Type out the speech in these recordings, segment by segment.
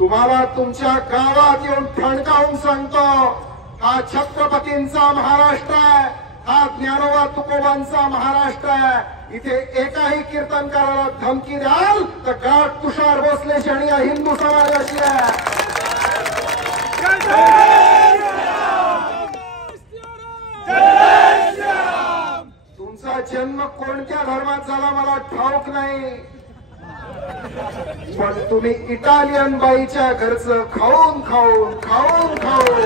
तुम्हाला तुमच्या गावात येऊन ठणकावून सांगतो, हा छत्रपतींचा महाराष्ट्र आहे, हा ज्ञानोबा तुकोबांचा महाराष्ट्र आहे। इथे एकाही कीर्तनकाराला धमकी द्याल तर गाठ तुषार भोसलेची आणि या हिंदू समाजाची आहे। तुमचा जन्म कोणत्या धर्मात झाला मला ठाऊक नाही, पण तुम्ही इटालियन बाईच्या घरचं खाऊन खाऊन खाऊन खाऊन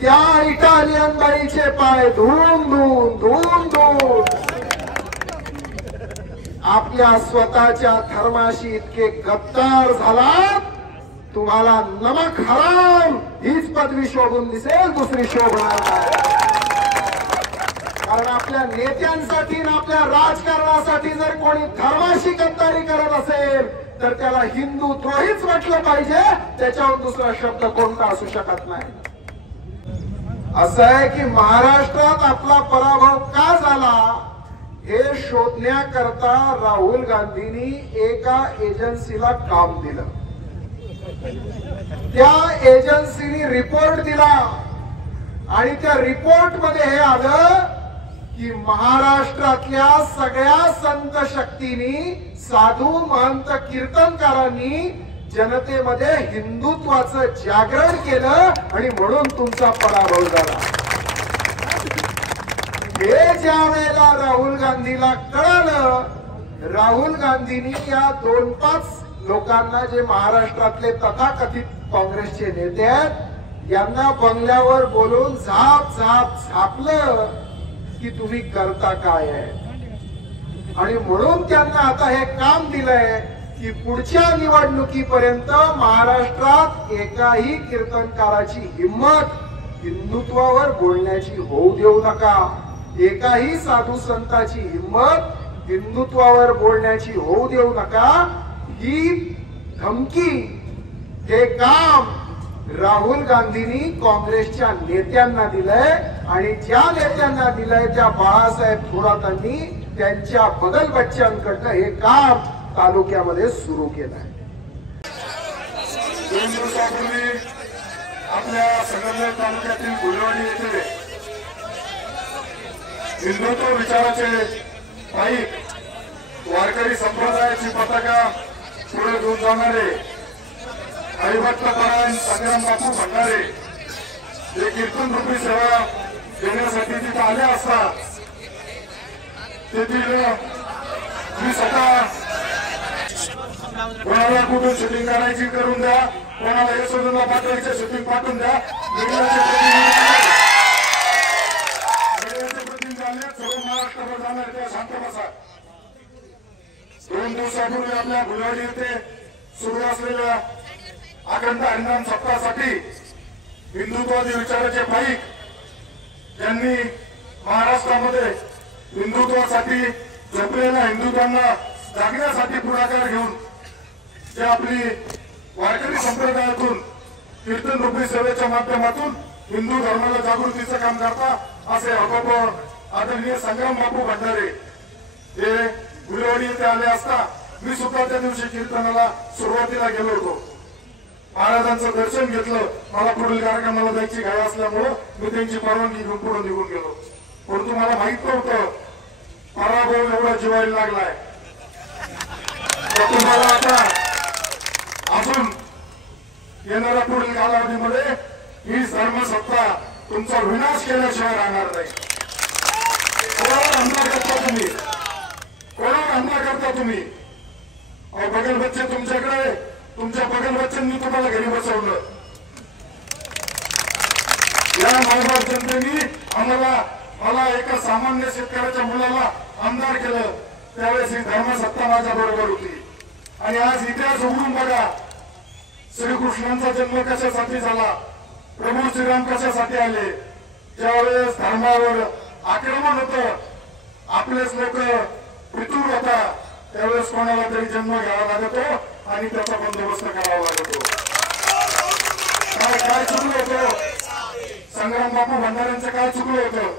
त्या इटालियन बाईचे पाय धुवून धुवून धुवून धुवून आपल्या स्वतःच्या धर्माशी इतके गद्दार झालात, तुम्हाला नमक हराम हीच पदवी शोभून दिसेल, दुसरी शोभणार नाही। कारण आपल्या नेत्यांसाठी आणि आपल्या राजकारणासाठी जर कोणी धर्माशी गद्दारी करत असेल तर त्याला हिंदुत्वहीच म्हटलं पाहिजे, त्याच्यावर दुसरा शब्द कोणता असू शकत नाही। असं आहे की महाराष्ट्रात आपला पराभव का झाला हे शोधण्याकरता राहुल गांधींनी एका एजन्सीला काम दिलं। त्या एजन्सीने रिपोर्ट दिला आणि त्या रिपोर्ट मध्ये हे आलं की महाराष्ट्रातल्या सगळ्या संत शक्तींनी, साधू महंत कीर्तनकारांनी जनतेमध्ये हिंदुत्वाचं जागरण केलं आणि म्हणून तुमचा पराभव झाला। हे ज्या वेळेला राहुल गांधीला कळलं, राहुल गांधींनी या 2-5 लोकांना, जे महाराष्ट्रातले तथाकथित काँग्रेसचे नेते आहेत, यांना बंगल्यावर बोलून झाप झाप झापलं की तुम्ही करता काय आहे, आणि म्हणून त्यांना आता हे काम दिलंय की पुढच्या निवडणुकीपर्यंत महाराष्ट्रात एकाही कीर्तनकाराची हिम्मत हिंदुत्वावर बोलण्याची होऊ देऊ नका, एकाही साधू संताची हिम्मत हिंदुत्वावर बोलण्याची होऊ देऊ नका। ही धमकी, हे काम राहुल गांधींनी काँग्रेसच्या नेत्यांना दिलंय आणि ज्या नेत्यांना दिलंय त्या बाळासाहेब थोरातांनी त्यांच्या बगल बच्च्यांकडनं हे काम तालुक्यामध्ये सुरू केलंय। 2 दिवसापूर्वी आपल्या संगमनेर तालुक्यातील गुलवाडी येथे हिंदुत्व विचाराचे पाईक वारकरी संप्रदायाची पताका पुढे घेऊन जाणारे हरिभक्तपरायण संग्राम बापू भंडारे हे कीर्तन रूपी सेवा देण्यासाठी तिथे आले असता तेथील मी स्वतः कोणाला कुठून शूटिंग करायची करून द्या, कोणाला यशोधनला पाठवायचे शूटिंग पाठवून द्या, सर्व महाराष्ट्रावर जाणार त्या शांत बसा। 2 दिवसापूर्वी आपल्या गुलवाडी येथे सुरू असलेल्या अखंड हरिनाम सप्ताहासाठी हिंदुत्वादी विचाराचे पाईक ज्यांनी महाराष्ट्रामध्ये हिंदुत्वासाठी झोपलेल्या हिंदुत्वांना जागण्यासाठी पुढाकार घेऊन जे आपली वारकरी संप्रदायातून कीर्तन रूपी सेवेच्या माध्यमातून हिंदू धर्माला जागृतीचं काम करता असे अगोदर आदरणीय संग्राम बापू भंडारे हे गुलवाडी येथे आले असता मी सुद्धा त्या दिवशी कीर्तनाला सुरुवातीला गेलो होतो, महाराजांचं दर्शन घेतलं। मला पुढील कार्यक्रमाला जायची घाई असल्यामुळं मी त्यांची परवानगी घेऊन पुढे निघून गेलो, परंतु मला माहित नव्हतं पराभव एवढा जिवायला लागलाय। तुम्हाला आता अजून येणाऱ्या पुढील कालावधीमध्ये ही धर्मसत्ता तुमचा विनाश केल्याशिवाय राहणार नाही। कोणावर हमला करता तुम्ही, कोणावर हमला करता तुम्ही? बगल बच्चे तुमच्याकडे, तुमच्या बगल बच्चांनी तुम्हाला घरी बसवलं। या मायबाप जनतेने मला एका सामान्य शेतकऱ्याच्या मुलाला आमदार केलं, त्यावेळेस ही धर्मसत्ता माझ्या बरोबर होती। आणि आज इतिहास उघडून बघा, श्रीकृष्णांचा जन्म कशासाठी झाला, प्रभू श्रीराम कशासाठी आले, ज्यावेळेस धर्मावर आक्रमण होतं, आपलेच लोक पितूर होता, त्यावेळेस कोणाला तरी जन्म घ्यावा लागतो आणि त्याचा बंदोबस्त करावा लागतो। काय चुकलं होतं? संग्राम बापू भंडाऱ्यांचं काय चुकलं होतं?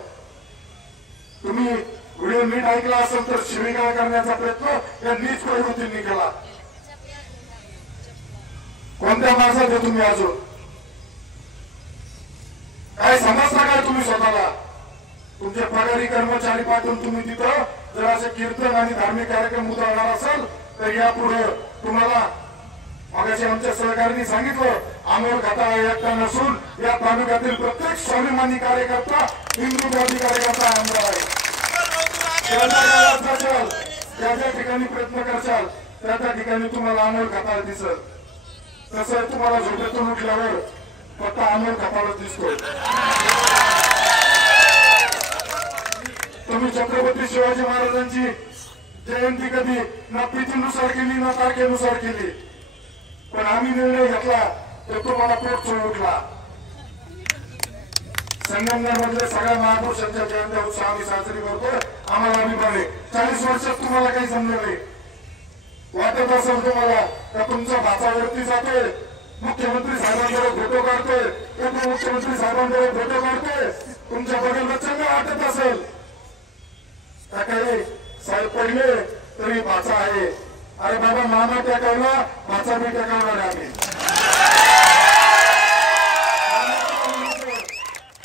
तुम्ही व्हिडिओ नीट ऐकला असेल तर शिवीगाळ करण्याचा प्रयत्न या नीच प्रवृत्तींनी केला. कोणत्या माणसात आहे तुम्ही अजून? काय समजता काय तुम्ही स्वतःला? तुमचे पगारी कर्मचारी पाठवून तुम्ही तिथं जर असे कीर्तन आणि धार्मिक कार्यक्रम उतरवणार असेल तर यापुढे तुम्हाला मगाशी आमच्या सहकार्यांनी सांगितलं, अमोल खताळा एकटा नसून या तालुक्यातील प्रत्येक स्वाभिमानी कार्यकर्ता हिंदुत्ववादी कार्यकर्ता आमदार आहे. ज्या ज्या ठिकाणी प्रयत्न करशाल त्या त्या ठिकाणी तुम्हाला अमोल खताळ दिसल. तसं तुम्हाला झोपेतून उठल्यावर फक्त अमोल खताळच दिसतो. तुम्ही छत्रपती शिवाजी महाराजांची जयंती कधी ना तिथीनुसार केली ना तारखेनुसार केली, पण आम्ही निर्णय घेतला तर तुम्हाला पोट चोळ उठला. संगमनेर मधले सगळ्या महापुरुषांच्या जयंत्या उत्सव आम्ही साजरी करतो. आम्हाला अभिमान आहे. 40 वर्षात तुम्हाला काही जमलं नाही. वाटत असेल तुम्हाला का तुमचा भाचावरती जातोय, मुख्यमंत्री साहेबांबरोबर फोटो काढतोय, उपमुख्यमंत्री साहेबांबरोबर फोटो काढतोय, तुमच्या बघायला चांगलं वाटत असेल त्या काही साहेब पडले तरी भाचा आहे. अरे बाबा, मामा टेकावला, भाचा बी टेकावणार आहे आम्ही.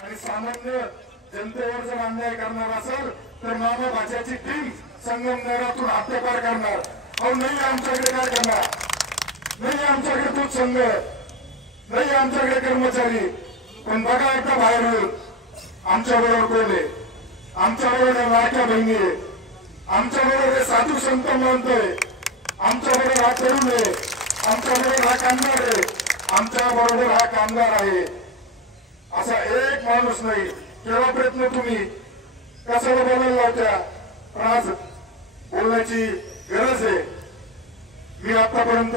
आणि सामान्य जनतेवर जर अन्याय करणार असेल तर मामा भाच्याची टीम संगमनेरातून हद्दपार करणार. अहो नाही आमच्याकडे काय करणार? नाही आमच्याकडे दूध संघ, नाही आमच्याकडे कर्मचारी. पण बघा एकदा बाहेर आमच्या बरोबर कोण आहे? आमच्या बरोबर लाडक्या बहिणी आहे, आमच्या बरोबर साधू संत म्हणतोय, आमच्या बरोबर हा तरुण आहे, आमच्या बरोबर हा कामगार आहे, आमच्या बरोबर हा कामगार आहे. असा एक माणूस नाही. केला प्रयत्न तुम्ही कशाला बोलायला लावत्या, पण आज बोलण्याची गरज आहे. मी आतापर्यंत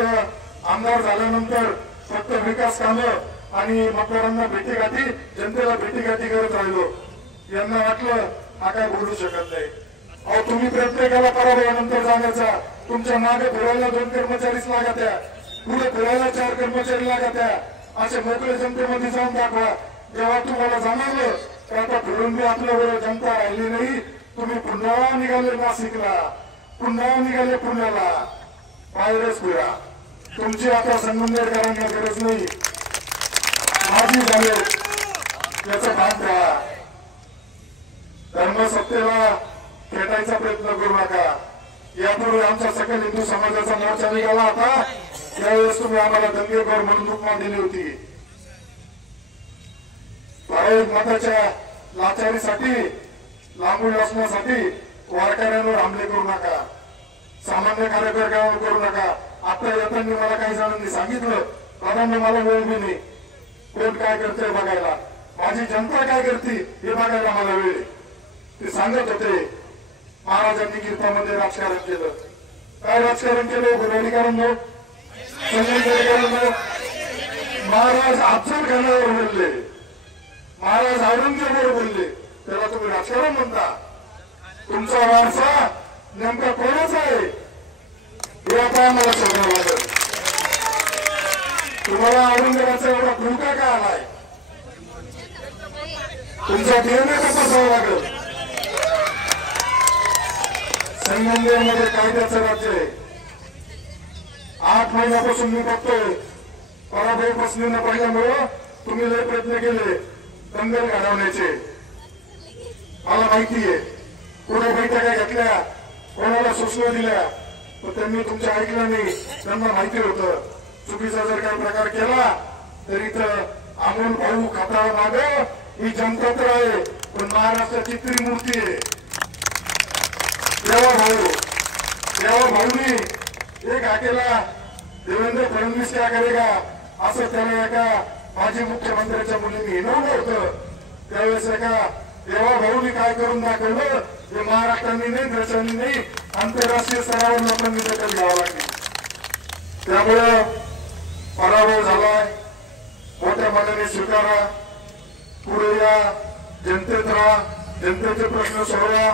आमदार झाल्यानंतर फक्त विकास कामं आणि मतदारांना भेटीगाठी, जनतेला भेटीगाठी करत राहिलो. यांना वाटलं हा काय बोलू शकत नाही. अहो तुम्ही प्रयत्न केला पराभवानंतर जाण्याचा. तुमच्या मागे फिरायला 2 कर्मचारीच लागत्या, पुढे फिरायला 4 कर्मचारी लागत्या. असे मोकळे जनतेमध्ये जाऊन दाखवा. जेव्हा तुम्हाला जाणवलं तर आता फिरून बी आपल्याबरोबर जनता राहिली नाही, तुम्ही पुन्हा निघाले नाशिकला, पुन्हा निघाले पुण्याला. बाहेरच फिरा. तुमची आता संगमनेरकरांना गरज नाही, माझी झाले याचं भान ठेवा. धर्मसत्तेला खेटायचा प्रयत्न करू नका. यापूर्वी आमच्या सकल हिंदू समाजाचा मोर्चा निघाला होता, त्यावेळेस तुम्ही आम्हाला दंगेखोर म्हणून उपमा दिली होती. ठराविक मताच्या लाचारीसाठी, लांबून असण्यासाठी वारकऱ्यांवर हमले करू नका, सामान्य कार्यकर्त्यांवर करू नका. आता येताना मला काही जणांनी सांगितलं, दादांनी मला वेळ बी नाही, कोण काय करते बघायला, माझी जनता काय करते हे बघायला मला वेळ. ते सांगत होते महाराजांनी कीर्तनामध्ये राजकारण केलं. काय राजकारण केलं? गुन्हेगारांनो, संगमनेरकरांनो, महाराज अफजल खानावर बोलले, महाराज औरंगजेबावर बोलले, त्याला तुम्ही राजकारण म्हणता? तुमचा वारसा नेमका कोणाचा आहे हे आता आम्हाला शोधावं लागेल. तुम्हाला औरंगजेबाचा एवढा धोका का आलाय? तुमचा DNA तपासावा लागेल. संगमनेरमध्ये कायद्याचं राज्य आहे. 8 महिन्यापासून मी बघतोय, पराभव पसली न पडल्यामुळं तुम्ही लय प्रयत्न केले दंगल घडवण्याचे. मला माहिती आहे कोणा बैठका घेतल्या, कोणाला सूचना दिल्या, पण त्यांनी तुमच्या ऐकलं नाही. त्यांना माहिती होतं चुकीचा जर काही प्रकार केला तर इथं अमोल भाऊ खताळ माग ही जनता तर आहे, पण महाराष्ट्राची त्रिमूर्ती आहे. देवा भाऊनी एक हाकेला देवेंद्र फडणवीस क्या करेगा असं त्याला एका माजी मुख्यमंत्र्यांच्या मुलींनी हिनवलं होतं. त्यावेळेस एका देवा भाऊनी काय करून दाखवलं हे महाराष्ट्राने नाही, देशांनी नाही, आंतरराष्ट्रीय स्तरावर लोकांनी दखल घ्यावं लागली. त्यामुळे पराभव झालाय, मोठ्या मनाने स्वीकारा, पुढे या, जनतेत राहा, जनतेचे प्रश्न सोडवा.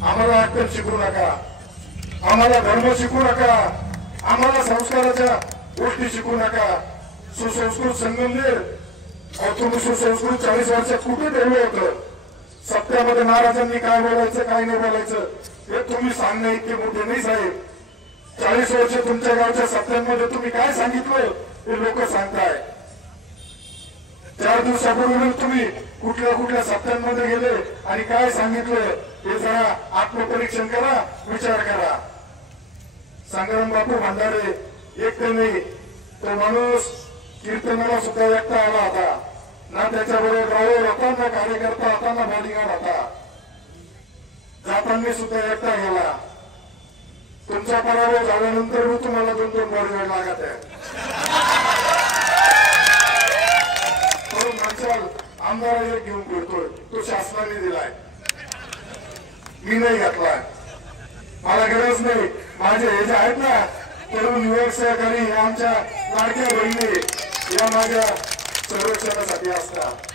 आम्हाला अक्कल शिकू नका, आम्हाला धर्म शिकू नका, आम्हाला संस्काराच्या गोष्टी शिकू नका. सुसंस्कृत संगमनेर, तुम्ही सुसंस्कृत 40 वर्षात कुठे ठेवलं होतं? सत्यामध्ये महाराजांनी काय बोलायचं काय नाही बोलायचं हे तुम्ही सांगणे इतके मोठे नाही साहेब. 40 वर्ष तुमच्या गावच्या सत्यांमध्ये तुम्ही काय सांगितलं हे लोक सांगताय. 4 दिवसापूर्वी तुम्ही कुठल्या कुठल्या सत्यांमध्ये गेले आणि काय सांगितलं हे जरा आत्मपरीक्षण करा, विचार करा. संग्राम बापू भंडारे एकटे नाही, तो माणूस कीर्तनाला सुद्धा एकटा आला होता ना, त्याच्याबरोबर ड्रायव्हर होता ना, कार्यकर्ता होता ना, बॉडीगार्ड होता. जाताना सुद्धा एकटा गेला. तुमचा पराभव झाल्यानंतर मी तुम्हाला 2-2 बॉडीगार्ड लागत आहे. तो माणसाल आमदार एक घेऊन फिरतोय, तो शासनाने दिलाय, मी नाही घेतलाय. मला गरज नाही. माझे हे जे आहेत ना तरुण युवक सहकारी, आमच्या लाडक्या बहिणी या माझ्या संरक्षणासाठी असतात.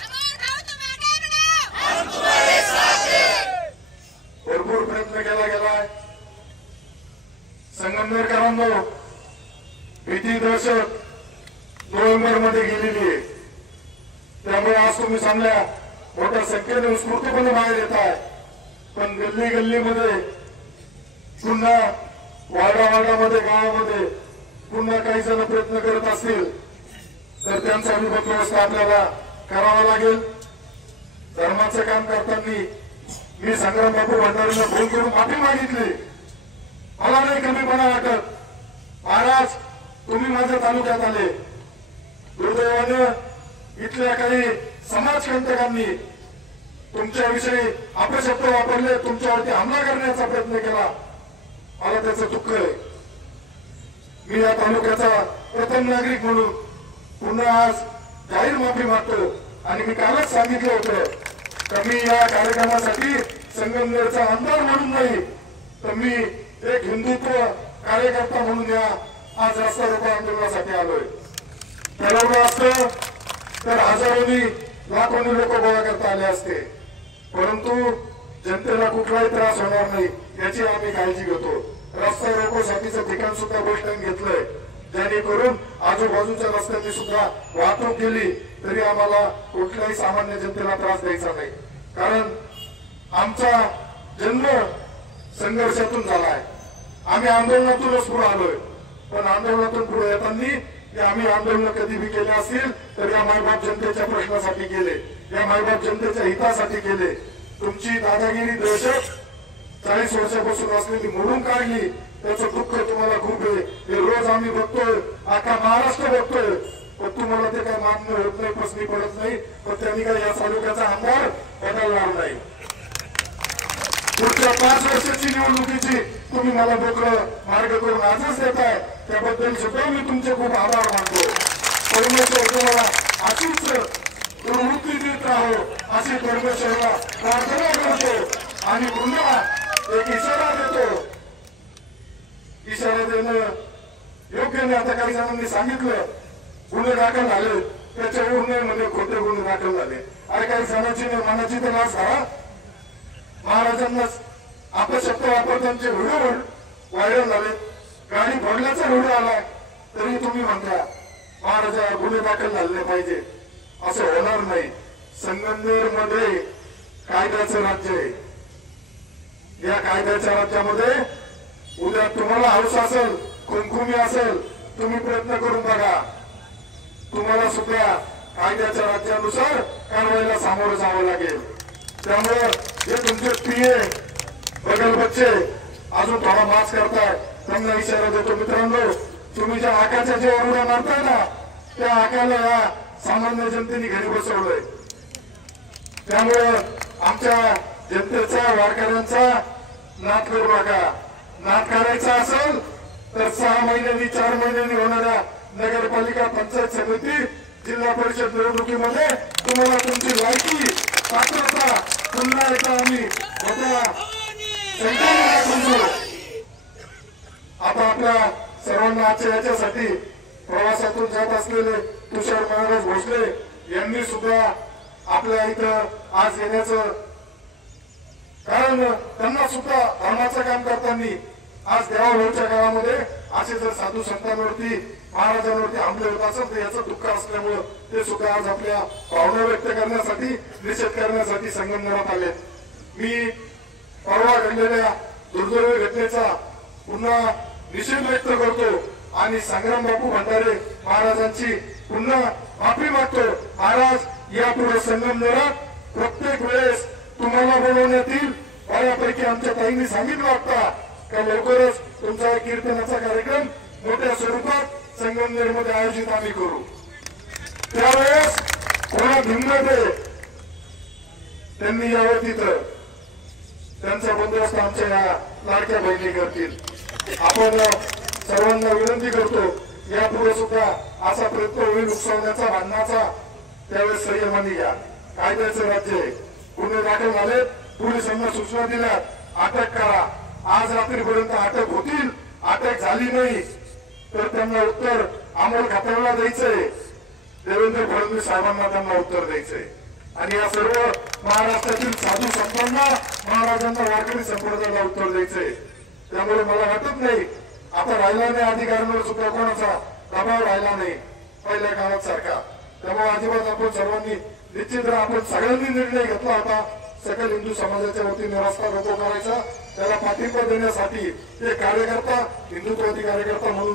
भरपूर प्रयत्न केला गेलाय. संगमनेरकरांनो, भीती दहशत नोव्हेंबरमध्ये गेलेली आहे. त्यामुळे आज तुम्ही चांगल्या मोठ्या संख्येने उत्स्फूर्तपणे बाहेर येत आहे. पण गल्ली गल्लीमध्ये पुन्हा वाडावाडामध्ये गावामध्ये पुन्हा काही जण प्रयत्न करत असतील तर त्यांचा बंदोबस्त आपल्याला करावा लागेल. धर्माचं काम करताना मी संग्राम बापू भंडारेंना फोन करून माफी मागितली. मला नाही कमीपणा वाटत. महाराज, तुम्ही माझ्या तालुक्यात आले. दुर्दैवाने इथल्या काही समाजकंटकांनी तुमच्याविषयी अपशब्द वापरले, तुमच्यावरती हमला करण्याचा प्रयत्न केला. मला त्याचं दुःख आहे. मी या तालुक्याचा प्रथम नागरिक म्हणून पुन्हा आज जाहीर माफी मागतो. आणि मी कालच सांगितलं होतं तर मी या कार्यक्रमासाठी संगमनेरचा आमदार म्हणून नाही, तर मी एक हिंदुत्व कार्यकर्ता म्हणून या आज रस्ता रोको आंदोलनासाठी आलोय. ठरवलं असतं तर हजारोनी लाखोनी लोक गोळा करता आले असते, परंतु जनतेला कुठलाही त्रास होणार नाही याची आम्ही काळजी घेतो. रस्ता रोकोसाठीचं ठिकाण सुद्धा गोष्टीने घेतलंय, जेणेकरून आजूबाजूच्या रस्त्यांनी सुद्धा वाहतूक केली तरी आम्हाला कुठल्याही सामान्य जनतेला त्रास द्यायचा नाही. कारण आमचा जन्म संघर्षातून झालाय. आम्ही आंदोलनातूनच पुढे आलोय. पण आंदोलनातून पुढे येताना आम्ही आंदोलन कधी बी केले असतील तर या मायबाप जनतेच्या प्रश्नासाठी केले, या मायबाप जनतेच्या हितासाठी केले. तुमची दादागिरी दहशत 40 वर्षापासून असलेली मोडून काढली, त्याचं दुःख तुम्हाला खूप आहे. हे रोज आम्ही बघतोय, अख्खा महाराष्ट्र बघतोय. पण तुम्हाला ते काय मान्य होत नाही, पसनी पडत नाही. पण त्यांनी काय या तालुक्याचा आमदार बदलणार नाही. पुढच्या 5 वर्षाची निवडणुकीची तुम्ही मला मोकळं मार्ग करून आजच देताय, त्याबद्दल सुद्धा मी तुमचे खूप आभार मानतो. परमेश्वर तुम्हाला अशीच दुर्वृत्ती देत राहो अशी परमेश्वरला प्रार्थना करतो. आणि पुन्हा एक इशारा देतो. इशारा देणं योग्य नाही. आता काही जणांनी सांगितलं गुन्हे दाखल झाले, त्याच्यावरून नाही म्हणजे खोटे गुन्हे दाखल झाले. अरे काही जणांची नाही, मनाची तर लाच झाला. महाराजांना अपशब्द वापरतांचे व्हिडिओ व्हायरल झाले, गाडी फोडल्याचा व्हिडिओ आलाय, तरी तुम्ही म्हणता महाराजा गुन्हे दाखल झाले पाहिजे. असं होणार नाही. संगमनेर मध्ये कायद्याचं राज्य आहे. या कायद्याच्या राज्यामध्ये उद्या तुम्हाला हौस असेल, खुमखुमी असेल, तुम्ही प्रयत्न करून बघा. तुम्हाला सुद्धा कायद्याच्या राज्यानुसार कारवाईला सामोरं जावं लागेल. त्यामुळे जे तुमचे पीए बगल बच्चे अजून थोडा मास करताय, त्यांना इशारा देतो. मित्रांनो, तुम्ही ज्या आकाच्या जे ओरडा मारताय ना, त्या आकाला या सामान्य जनतेने घरी बसवलंय. त्यामुळे आमच्या जनतेचा, वारकऱ्यांचा नाद करू नका. नाद करायचा असेल तर 6 महिन्यांनी 4 महिन्यांनी होणाऱ्या नगरपालिका, पंचायत समिती, जिल्हा परिषद निवडणुकीमध्ये तुम्हाला तुमची लायकी, पात्रता पुन्हा एकदा आम्ही आता आपल्या सर्वांना आजच्या याच्यासाठी प्रवासातून जात असलेले तुषार महाराज भोसले यांनी सुद्धा आपल्या इथं आज येण्याचं कारण त्यांना सुद्धा धर्माचं काम करताना आज देवाभाऊच्या गावामध्ये असे जर साधू संतांवरती महाराजांवरती हमले होत असेल तर याचं दुःख असल्यामुळं ते सुद्धा आज आपल्या भावना व्यक्त करण्यासाठी निषेध करण्यासाठी संगमनेरात आले. मी परवा घडलेल्या दुर्दैवी घटनेचा पुन्हा निषेध व्यक्त करतो आणि संग्राम बापू भंडारे महाराजांची पुन्हा माफी मागतो. महाराज यापुढे संगमनेरात प्रत्येक वेळेस तुम्हाला बोलवण्यात येईल. बऱ्यापैकी आमच्या ताईंनी सांगितलं होता का लवकरच तुमचा कीर्तनाचा कार्यक्रम मोठ्या स्वरूपात संगमनेरमध्ये आयोजित आम्ही करू. त्यावेळेस कोणा भिंगत त्यांनी यावं तिथं त्यांचा बंदोबस्त आमच्या या लाडक्या बहिणी करतील. आपण सर्वांना विनंती करतो यापुढे सुद्धा असा प्रयत्न होईल उकसवण्याचा भांडणाचा त्यावेळेस संयमाने घ्या. कायद्याचं राज्य आहे. गुन्हे दाखल झाले, पोलिसांना सूचना दिल्या अटक करा. आज रात्रीपर्यंत अटक होतील. अटक झाली नाही तर त्यांना उत्तर अमोल खात्याला द्यायचंय. देवेंद्र फडणवीस साहेबांना त्यांना उत्तर द्यायचंय. आणि या सर्व महाराष्ट्रातील साधू संतांना महाराजांना वारकरी संप्रदायाला उत्तर द्यायचंय. त्यामुळे मला वाटत नाही आता राहिला नाही अधिकाऱ्यांवर सुद्धा कोणाचा दबाव राहिला नाही पहिल्या काळात सारखा. त्यामुळे अजिबात आपण सर्वांनी निश्चित आपण सगळ्यांनी निर्णय घेतला होता सकल हिंदू समाजाच्या वतीने रस्ता रोको करायचा. त्याला पाठिंबा देण्यासाठी ते कार्यकर्ता हिंदुत्ववादी कार्यकर्ता म्हणून